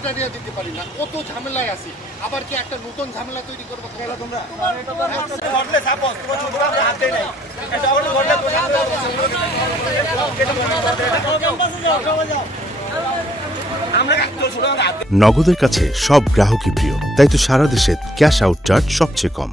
সেটা নিয়ে দিতে পারি না, কত ঝামেলায় আছি। আবার কি একটা নতুন ঝামেলা তৈরি করবো তোমরা? নগদের কাছে সব গ্রাহকই প্রিয়, তাই তো সারা দেশে ক্যাশ আউট চার্জ সবচেয়ে কম।